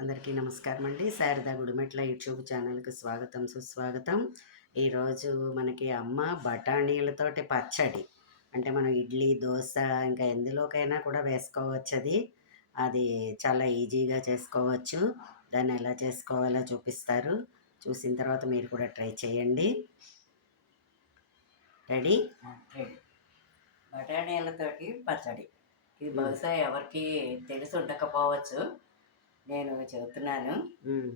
అందరికీ నమస్కారం అండి. శారదా గుడిమెట్ల యూట్యూబ్ ఛానల్‌కి స్వాగతం, సుస్వాగతం. ఈరోజు మనకి అమ్మ బఠానీలతోటి పచ్చడి. అంటే మనం ఇడ్లీ, దోస ఇంకా ఎందులోకైనా కూడా వేసుకోవచ్చది. అది చాలా ఈజీగా చేసుకోవచ్చు. దాన్ని ఎలా చేసుకోవాలో చూపిస్తారు. చూసిన తర్వాత మీరు కూడా ట్రై చేయండి. రెడీ? రెడీ. బఠానీలతోటి పచ్చడి. ఇది బహుశా ఎవరికి తెలిసి ఉండకపోవచ్చు. నేను చెబుతున్నాను.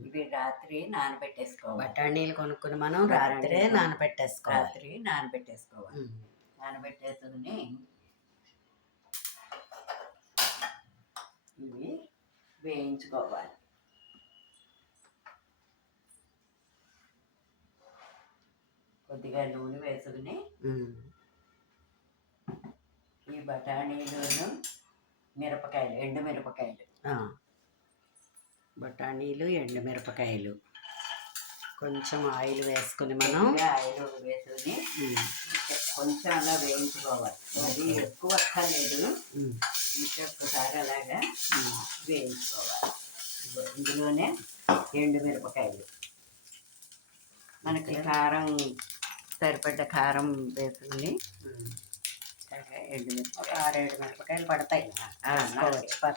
ఇవి రాత్రి నానబెట్టేసుకోవాలి. బఠానీలు కొనుక్కుని మనం రాత్రే నానబెట్టేసుకోవాలి. రాత్రి నానబెట్టేసుకోవాలి. నానబెట్టేసుకుని ఇవి వేయించుకోవాలి. కొద్దిగా నూనె వేసుకుని ఈ బఠానీలను మిరపకాయలు, ఎండుమిరపకాయలు, బఠానీలు, ఎండుమిరపకాయలు, కొంచెం ఆయిల్ వేసుకుని మనం ఆయిల్ వేసుకుని కొంచెం అలా వేయించుకోవాలి. అది ఎక్కువ అక్కర్లేదు, ఇంకొకసారి అలాగా వేయించుకోవాలి. ఇందులోనే ఎండుమిరపకాయలు, మనకి కారం సరిపడ్డ కారం వేసుకుని ఎండుమిరపకాయ 6-7 మిరపకాయలు పడతాయి.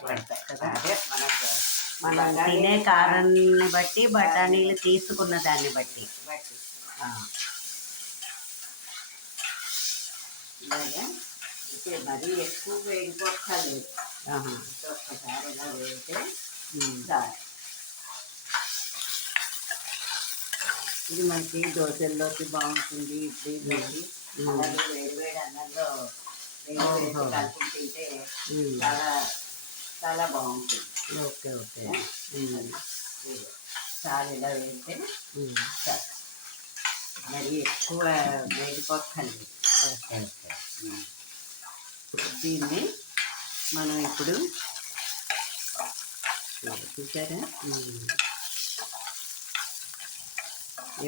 పడతాయి కదా. అదే మనం తినే కారాన్ని బట్టి బఠానీలు తీసుకున్న దాన్ని బట్టి ఇలాగా మరీ ఎక్కువ వేగిపోక్కర్లేదు. ఒక్కసారి ఇలా వేస్తే చాలు. ఇది మనకి దోశల్లోకి బాగుంటుంది, ఇడ్లీలోకి, అలాగే వేడివేడి అన్నంలో కలుపుకు తింటే చాలా చాలా బాగుంటుంది. Okay okay. చాలా ఇలా వేస్తే చాలు, మరి ఎక్కువ వేడిపోక్కర్లేదు. Okay okay. దీన్ని మనం ఇప్పుడు చూసారా,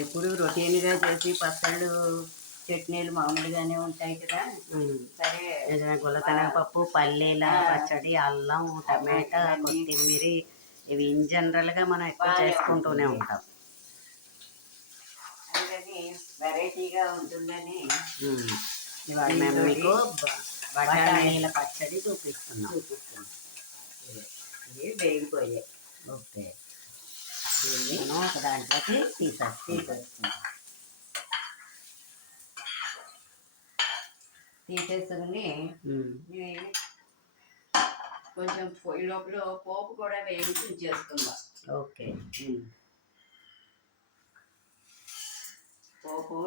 ఎప్పుడు రొటీన్గా చేసి పచ్చళ్ళు చట్నీలు మామూలుగానే ఉంటాయి కదా. సరే, గులకనపప్పు, పల్లీల పచ్చడి, అల్లం, టమాటా, కొత్తిమీర, ఇవి ఇన్ జనరల్గా మనం ఎక్కువ చేసుకుంటూనే ఉంటాం. అందుకని వెరైటీగా ఉంటుందని ఇవాళ మేము మీకు బఠానీల పచ్చడి చూపిస్తున్నాం. ఇది వేగిపోయాయి. ఓకే, దీన్ని మనం ఒక దాంట్లోకి తీసేస్తున్నాం. తీసేసుకుని కొంచెం పొయ్యి లోపల పోపు కూడా వేయించి చేసుకుందాం. ఓకే. పోపు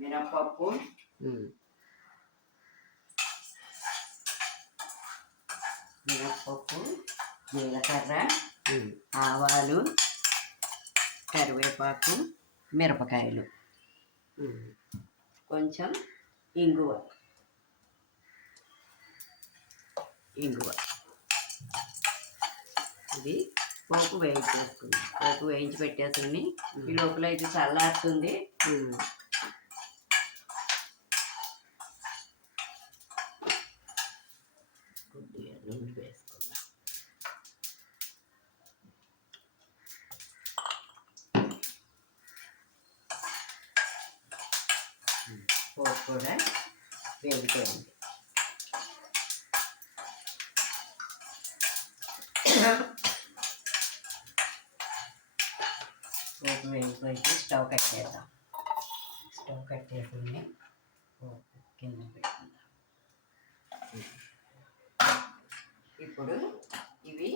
మినప్పప్పు, జీలకర్ర, ఆవాలు, కరివేపాకు, మిరపకాయలు, కొంచెం ఇంగువ ఇది పోపు వేయించేసుకుంది. పోపు వేయించి పెట్టేసుకుని ఈ లోపల ఇది చల్లారుతుంది. కొద్దిగా నూనె వేసుకుందాం. పోపు కూడా వేగిపోయింది. పోపు వేగిపోయి స్టవ్ కట్టేద్దాం. స్టవ్ కట్టేసుకుని పోపు కింద పెట్టుకుందాం. ఇప్పుడు ఇవి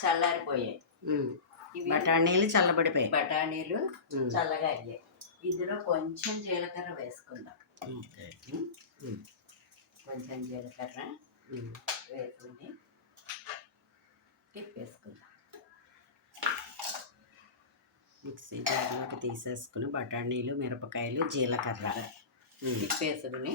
చల్లారిపోయాయి. బఠానీలు చల్లబడిపోయాయి. బఠానీలు చల్లగా అయ్యాయి. ఇందులో కొంచెం జీలకర్ర వేసుకుందాం. కొంచెం జీలకర్ర వేసుకుని తిప్పేసుకుందాం. మిక్సీ జార్లోకి తీసేసుకుని బఠానీలు, మిరపకాయలు, జీలకర్ర తిప్పేసుకుని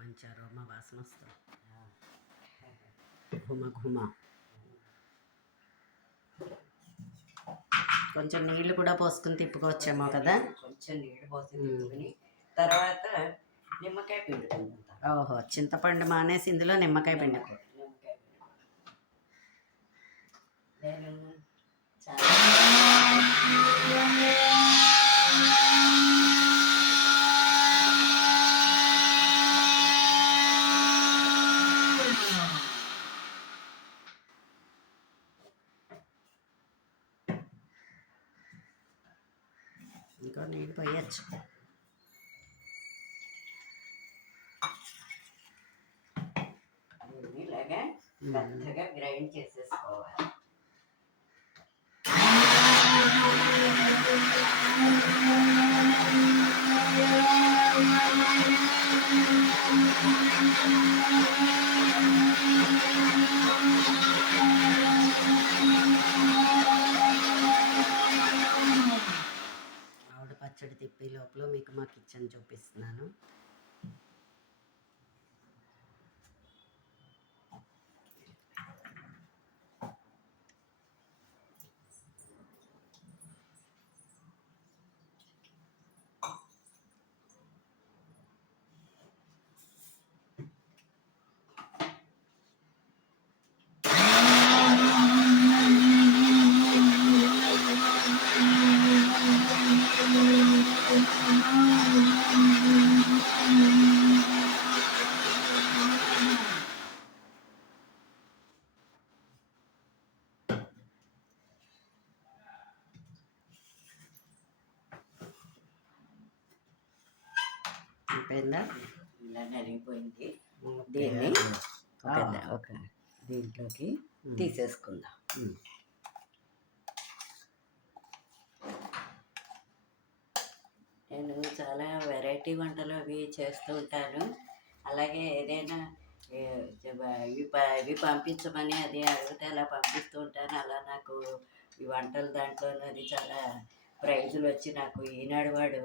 మంచి అరోమా వాసన వస్తుంది. ఘుమ ఘుమ. కొంచెం నీళ్లు కూడా పోసుకుని తిప్పుకోవచ్చేమో కదా. కొంచెం నీళ్ళు పోసి తిప్పుకుని తర్వాత నిమ్మకాయ పిండుకుంటాం. ఓహో, చింతపండు మానేసి ఇందులో నిమ్మకాయ పిండుకో. నిమ్మకాయ నేను చాలా ఇంకో నీళ్ళు పోయచ్చు. ఇలాగా మెత్తగా గ్రైండ్ చేసేసుకోవాలి. ఆవిడ పచ్చడి తిప్పే లోపల మీకు మా కిచెన్ చూపిస్తున్నాను. అయిపోయిందా? ఇలా నలిగిపోయింది. దీన్ని ఒక దీంట్లోకి తీసేసుకుందాం. నేను చాలా వెరైటీ వంటలు అవి చేస్తూ ఉంటాను. అలాగే ఏదైనా ఇవి పంపించమని అది అడిగితే అలా పంపిస్తూ ఉంటాను. అలా నాకు ఈ వంటల దాంట్లో అది చాలా ప్రైజులు వచ్చి నాకు ఈనాడు వాడు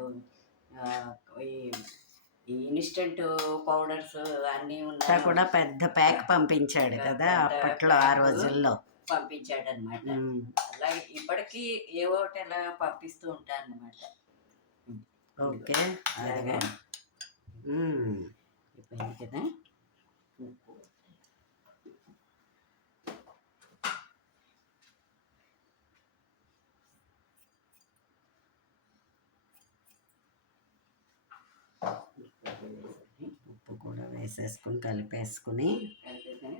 ఈ ఇన్స్టెంట్ పౌడర్స్ అన్నీ ఉన్నాయి కూడా పెద్ద ప్యాక్ పంపించాడు కదా అప్పట్లో, ఆ రోజుల్లో పంపించాడు అనమాట. అలాగే ఇప్పటికీ ఏవో ఒకటి అలా పంపిస్తూ ఉంటాను అనమాట. ఓకే, అలాగే అయిపోయింది కదా. ఉప్పు కూడా వేసేసుకుని కలిపేసుకుని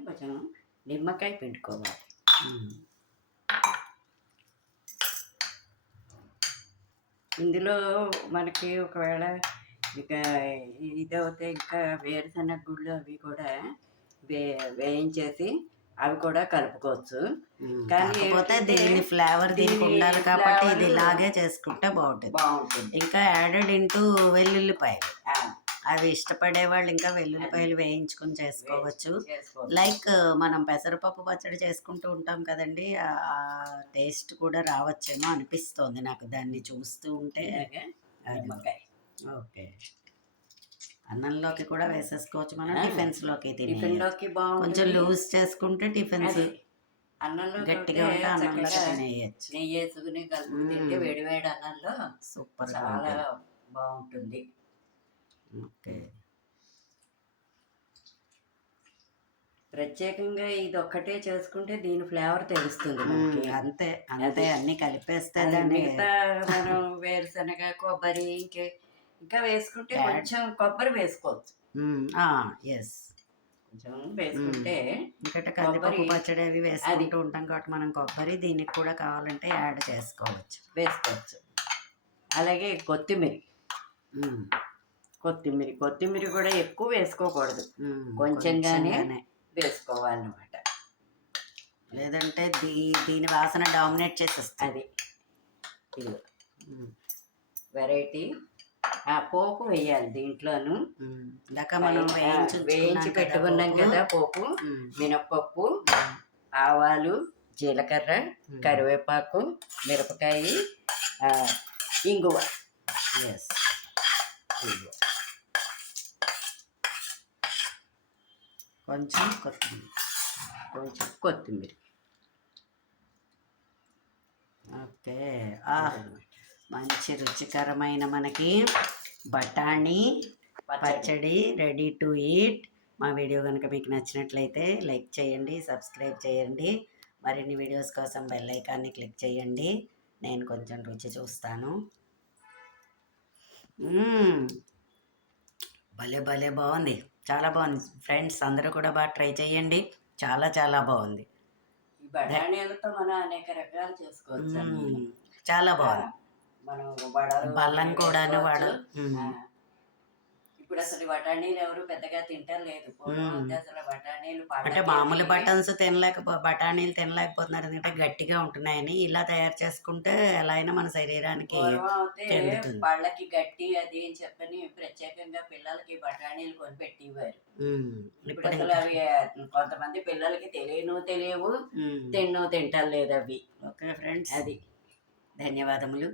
కొంచెం నిమ్మకాయ పిండుకోవాలి. ఇందులో మనకి ఒకవేళ ఇక ఇదవుతే ఇంకా వేరుశనగ గుళ్ళు అవి కూడా వేయించేసి అవి కూడా కలుపుకోవచ్చు. కానీ దీని ఫ్లేవర్ దీనికి ఉండాలి కాబట్టి ఇది ఇలాగే చేసుకుంటే బాగుంటుంది. ఇంకా యాడెడ్ ఇంటూ వెల్లుల్లిపాయలు, అవి ఇష్టపడే వాళ్ళు ఇంకా వెల్లుల్లిపాయలు వేయించుకొని చేసుకోవచ్చు. లైక్ మనం పెసరపప్పు పచ్చడి చేసుకుంటూ ఉంటాం కదండి, ఆ టేస్ట్ కూడా రావచ్చేమో అనిపిస్తోంది నాకు దాన్ని చూస్తూ ఉంటే. ఓకే, అన్నంలోకి కూడా వేసేసుకోవచ్చు మనం, టిఫిన్స్ లోకి కొంచెం లూజ్ చేసుకుంటే టిఫిన్స్, అన్నంలో గట్టిగా ఉంటే అన్నంలో తినేయచ్చు. నెయ్యి వేసుకుని కలుపు తింటే వేడి వేడి అన్నంలో సూపర్, చాలా బాగుంటుంది. ఓకే, ప్రత్యేకంగా ఇది ఒక్కటే చేసుకుంటే దీని ఫ్లేవర్ తెలుస్తుంది మనకి. అంతే అంతే, అన్ని కలిపేస్తే మిగతా మనం వేరుశనగ కొబ్బరి ఇంకా వేసుకుంటే కొంచెం కొబ్బరి వేసుకోవచ్చు. ఎస్, కొంచెం వేసుకుంటే ఎందుకంటే కందిపప్పు పచ్చడి అవి వేసుకుంటూ ఉంటాం కాబట్టి మనం కొబ్బరి దీనికి కూడా కావాలంటే యాడ్ వేసుకోవచ్చు. అలాగే కొత్తిమీర కూడా ఎక్కువ వేసుకోకూడదు, కొంచెంగానే వేసుకోవాలన్నమాట. లేదంటే దీని వాసన డామినేట్ చేసేస్తుంది. ఇది వెరైటీ. పోపు వేయాలి దీంట్లోను. మనం వేయించి పెట్టుకున్నాం కదా పోపు, మినప్పప్పు, ఆవాలు, జీలకర్ర, కరివేపాకు, మిరపకాయ, ఇంగువ. కొంచెం కొత్తిమీర. ఓకే. ఓకే. మంచి రుచికరమైన మనకి బఠానీ పచ్చడి రెడీ టు ఈట్. మా వీడియో కనుక మీకు నచ్చినట్లయితే లైక్ చేయండి, సబ్స్క్రైబ్ చేయండి. మరిన్ని వీడియోస్ కోసం బెల్ ఐకాన్ని క్లిక్ చేయండి. నేను కొంచెం రుచి చూస్తాను. భలే భలే బాగుంది, చాలా బాగుంది. ఫ్రెండ్స్ అందరూ కూడా బాగా ట్రై చేయండి, చాలా చాలా బాగుంది. ఈ బఠానీలతో మనం అనేక రకాలు చేసుకోవచ్చు. చాలా బాగుంది. మనం వడలు బల్లం కూడాను వాడు. ఇప్పుడు అసలు బఠానీలు ఎవరు పెద్దగా తింటలేదు. అసలు బఠానీలు అంటే మామూలు బఠానీలు తినలేకపోతున్నారు, ఎందుకంటే గట్టిగా ఉంటున్నాయని. ఇలా తయారు చేసుకుంటే ఎలా అయినా మన శరీరానికి చెందుతుంది. పళ్ళకి గట్టి అది అని చెప్పని ప్రత్యేకంగా పిల్లలకి బఠానీలు కొనిపెట్టేవారు. ఇప్పుడు అసలు అవి కొంతమంది పిల్లలకి తెలియవు, తింటలేదు అవి. ఓకే ఫ్రెండ్స్, అది. ధన్యవాదములు.